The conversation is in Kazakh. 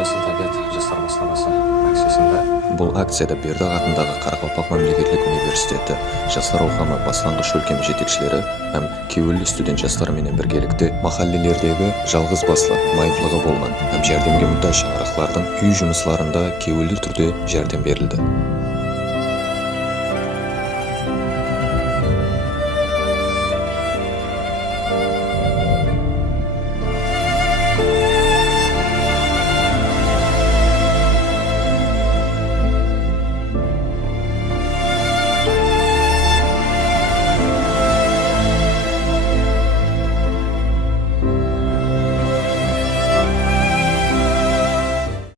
жасыл табиғат жастар басқармасы акциясында. Бұл акцияда Бердіғ атындағы Қарақалпақ мемлекеттік университеті жастар қоғамы бастаңғыш өлкем жетекшілері һәм кеуілі студент жастарменен біргелікте махаллелердегі жалғыз баслы, майыплығы болған һәм жәрдемге мұқтаж шаңырақтардың үй жұмысларында кеуілі түрде жәрдем берілді.